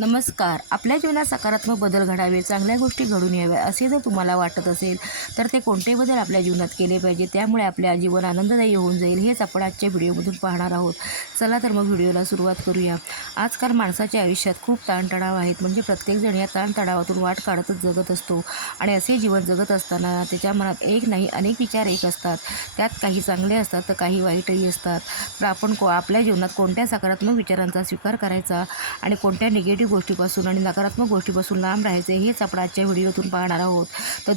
नमस्कार. आपल्या जीवनात सकारात्मक बदल घडावे, चांगल्या गोष्टी घडून याव्या असे जर तुम्हाला वाटत असेल तर ते कोणते बदल आपल्या जीवनात केले पाहिजे, त्यामुळे आपल्या जीवन आनंददायी होऊन जाईल, हेच आपण आजच्या व्हिडिओमधून पाहणार आहोत. चला तर मग व्हिडिओला सुरुवात करूया. आजकाल माणसाच्या आयुष्यात खूप ताणतणाव आहेत. म्हणजे प्रत्येकजण या ताणतणावातून वाट काढतच जगत असतो आणि असे जीवन जगत असताना त्याच्या मनात एक नाही अनेक विचार एक असतात. त्यात काही चांगले असतात तर काही वाईटही असतात. तर आपण आपल्या जीवनात कोणत्या सकारात्मक विचारांचा स्वीकार करायचा आणि कोणत्या निगेटिव्ह गोष्टीपासून आणि नकारात्मक गोष्टीपासून लांब राहायचे, हेच आपण आजच्या व्हिडिओतून पाहणार आहोत. तर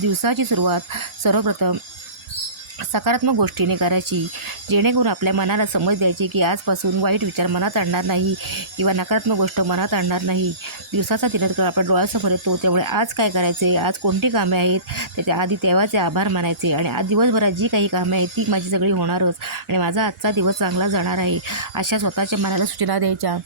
दिवसाची सुरुवात सर्वप्रथम सकारात्मक गोष्टीने करायची, जेणेकरून आपल्या मनाला समज द्यायची की आजपासून वाईट विचार मनात आणणार नाही किंवा नकारात्मक गोष्ट मनात आणणार नाही. दिवसाचा दिनक्रम आपण डोळ्यासमोर येतो, त्यामुळे आज काय करायचे, आज कोणती कामे आहेत, त्याच्या आधी देवाचे आभार मानायचे आणि आज दिवसभरात जी काही कामे आहेत ती माझी सगळी होणारच आणि माझा आजचा दिवस चांगला जाणार आहे, अशा स्वतःच्या मनाला सूचना द्यायच्या.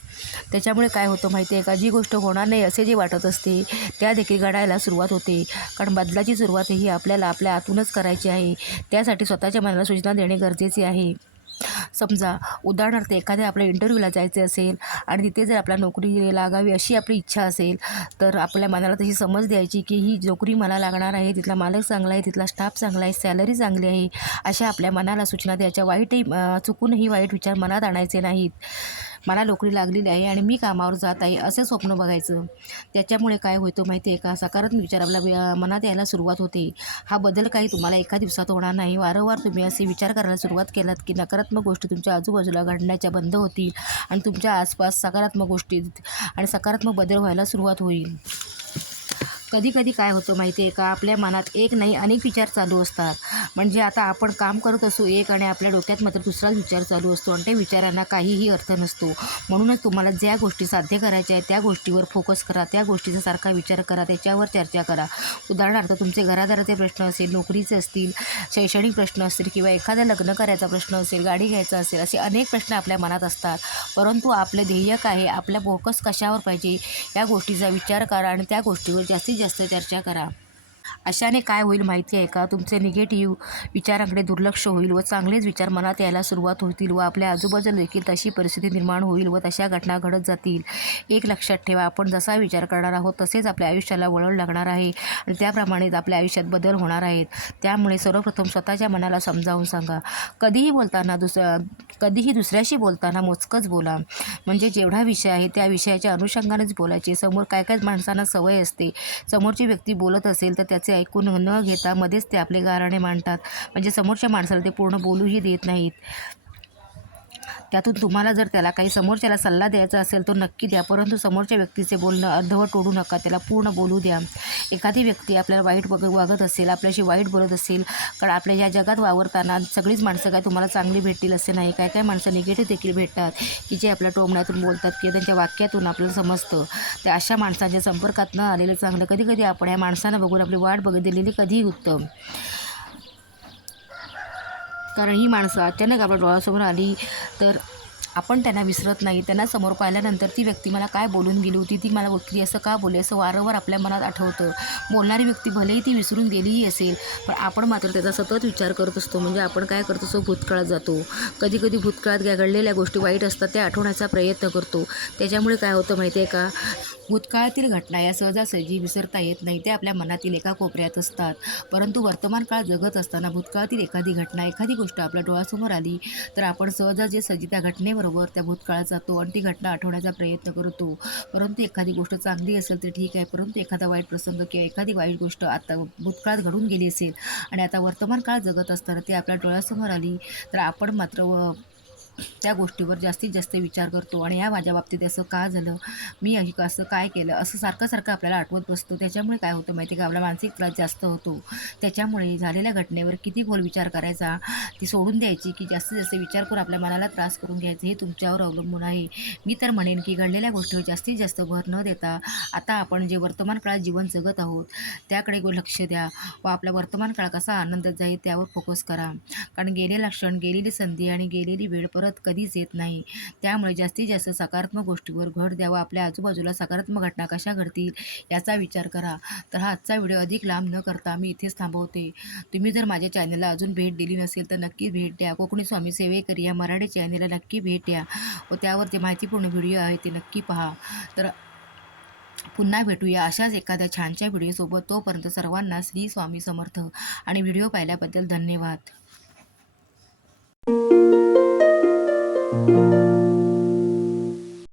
त्याच्यामुळे काय होतं माहिती आहे का, जी गोष्ट होणार नाही असे जे वाटत असते त्या देखील घडायला सुरुवात होते. कारण बदलाची सुरुवात ही आपल्याला आपल्या आतूनच करायची आहे. त्यासाठी स्वतःच्या मनाला सूचना देणे गरजेचे आहे. समजा उदाहरणार्थ एखाद्या आपल्या इंटरव्ह्यूला जायचे असेल आणि तिथे जर आपल्या नोकरी लागावी अशी आपली इच्छा असेल, तर आपल्या मनाला तशी समज द्यायची की ही नोकरी मला लागणार आहे, तिथला मालक चांगला आहे, तिथला स्टाफ चांगला आहे, सॅलरी चांगली आहे, अशा आपल्या मनाला सूचना द्यायच्या. वाईटही चुकूनही वाईट विचार मनात आणायचे नाहीत. मला नोकरी लागलेली आहे आणि मी कामावर जात आहे असे स्वप्न बघायचं. त्याच्यामुळे काय होतं माहिती आहे का, सकारात्मक विचार आपल्या मनात यायला सुरुवात होते. हा बदल काही तुम्हाला एका दिवसात होणार नाही. वारंवार तुम्ही असे विचार करायला सुरुवात केलात की नकारात्मक गोष्टी तुमच्या आजूबाजूला घडण्याच्या बंद होतील आणि तुमच्या आसपास सकारात्मक गोष्टी आणि सकारात्मक बदल व्हायला सुरुवात होईल. कधी कधी काय होतं माहिती आहे का, आपल्या मनात एक नाही अनेक विचार चालू असतात. म्हणजे आता आपण काम करत असू एक आणि आपल्या डोक्यात मात्र दुसराच विचार चालू असतो आणि त्या विचारांना काहीही अर्थ नसतो. म्हणूनच तुम्हाला ज्या गोष्टी साध्य करायच्या आहेत त्या गोष्टीवर फोकस करा, त्या गोष्टीचा सारखा विचार करा, त्याच्यावर चर्चा करा. उदाहरणार्थ तुमचे घरादाराचे प्रश्न असेल, नोकरीचे असतील, शैक्षणिक प्रश्न असतील किंवा एखादा लग्न करायचा प्रश्न असेल, गाडी घ्यायचा असेल, असे अनेक प्रश्न आपल्या मनात असतात. परंतु आपले ध्येय काय आहे, आपला फोकस कशावर पाहिजे, या गोष्टीचा विचार करा आणि त्या गोष्टीवर जास्तीत जास्त चर्चा करा. अशाने काय होईल माहिती आहे का, तुमचे निगेटिव्ह विचारांकडे दुर्लक्ष होईल व चांगलेच विचार मनात यायला सुरुवात होतील व आपल्या आजूबाजूला देखील तशी परिस्थिती निर्माण होईल व तशा घटना घडत जातील. एक लक्षात ठेवा, आपण जसा विचार करणार आहोत तसेच आपल्या आयुष्याला वळण लागणार आहे आणि त्याप्रमाणेच आपल्या आयुष्यात बदल होणार आहेत. त्यामुळे सर्वप्रथम स्वतःच्या मनाला समजावून सांगा. कधीही दुसऱ्याशी बोलताना मोजकंच बोला. म्हणजे जेवढा विषय आहे त्या विषयाच्या अनुषंगानेच बोलायचे. समोर काय काय माणसांना सवय असते, समोरची व्यक्ती बोलत असेल तर त्याचे ऐकून न घेता मध्येच ते आपले गाऱ्हाणे मांडतात. म्हणजे समोरच्या माणसाला ते पूर्ण बोलूही देत नाहीत. त्यातून तुम्हाला जर त्याला काही समोरच्याला सल्ला द्यायचा असेल तर नक्की द्या, परंतु समोरच्या व्यक्तीचे बोलणं अर्धवट तोडू नका, त्याला पूर्ण बोलू द्या. एखादी व्यक्ती आपल्याला वाईट वागत असेल, आपल्याशी वाईट बोलत असेल, कारण आपल्या या जगात वावरताना सगळीच माणसं काय तुम्हाला चांगली भेटतील असे नाही. काय काय माणसं निगेटिव्ह देखील भेटतात की जे आपल्या टोमण्यातून बोलतात किंवा त्यांच्या वाक्यातून आपल्याला समजतं. त्या अशा माणसांच्या संपर्कात न आलेलं चांगलं. कधी कधी आपण या माणसांना बघून आपली वाट बघत दिलेली कधीही उत्तम. कारण ही माणसं अचानक आपल्या डोळ्यासमोर आली तर आपण त्यांना विसरत नाही. त्यांना समोर पाहिल्यानंतर ती व्यक्ती मला काय बोलून गेली होती, ती मला व्यक्ती असं का बोलली, असं वारंवार आपल्या मनात आठवतं. बोलणारी व्यक्ती भलेही ती विसरून गेलीही असेल, पण आपण मात्र त्याचा सतत विचार करत असतो. म्हणजे आपण काय करत असतो, भूतकाळात जातो. कधी कधी भूतकाळात घडलेल्या गोष्टी वाईट असतात त्या आठवण्याचा प्रयत्न करतो. त्याच्यामुळे काय होतं माहिती आहे का, भूतकाळातील घटना या सहजासहजी विसरता येत नाही, त्या आपल्या मनातील एका कोपऱ्यात असतात. परंतु वर्तमान काळ जगत असताना भूतकाळातील एखादी घटना, एखादी गोष्ट आपल्या डोळ्यासमोर आली तर आपण सहजासहजी त्या घटनेबरोबर त्या भूतकाळात जातो आणि ती घटना आठवण्याचा प्रयत्न करतो. परंतु एखादी गोष्ट चांगली असेल तर ठीक आहे, परंतु एखादा वाईट प्रसंग किंवा एखादी वाईट गोष्ट आता भूतकाळात घडून गेली असेल आणि आता वर्तमान काळ जगत असताना ती आपल्या डोळ्यासमोर आली तर आपण मात्र त्या गोष्टीवर जास्तीत जास्त विचार करतो आणि या माझ्या बाबतीत असं का झालं, मी असं काय केलं, असं सारखं सारखं आपल्याला आठवत बसतं. त्याच्यामुळे काय होतं माहिती का, आपला मानसिक त्रास जास्त होतो. त्याच्यामुळे झालेल्या घटनेवर किती खोल विचार करायचा, ती सोडून द्यायची की जास्तीत जास्त विचार करून आपल्या मनाला त्रास करून घ्यायचं, हे तुमच्यावर अवलंबून आहे. मी तर म्हणेन की घडलेल्या गोष्टीवर जास्तीत जास्त भर न देता आता आपण जे वर्तमान काळात जीवन जगत आहोत त्याकडे लक्ष द्या व आपला वर्तमान काळ कसा आनंदात जाईल त्यावर फोकस करा. कारण गेलेला क्षण, गेलेली संधी आणि गेलेली वेळ परत कधीच येत नाही. त्यामुळे जास्तीत जास्त सकारात्मक गोष्टीवर भर द्यावा. आपल्या आजूबाजूला सकारात्मक घटना कशा घडतील याचा विचार करा. तर हा आजचा व्हिडिओ अधिक लांब न करता मी इथेच थांबवते. तुम्ही जर माझ्या चॅनलला अजून भेट दिली नसेल तर नक्की भेट द्या. कोकणी स्वामी सेवेकरी या मराठी चॅनलला नक्की भेट द्या व त्यावर जे माहितीपूर्ण व्हिडिओ आहे ते नक्की पहा. तर पुन्हा भेटूया अशाच एखाद्या छानच्या व्हिडिओसोबत. तोपर्यंत सर्वांना श्री स्वामी समर्थ आणि व्हिडिओ पाहिल्याबद्दल धन्यवाद.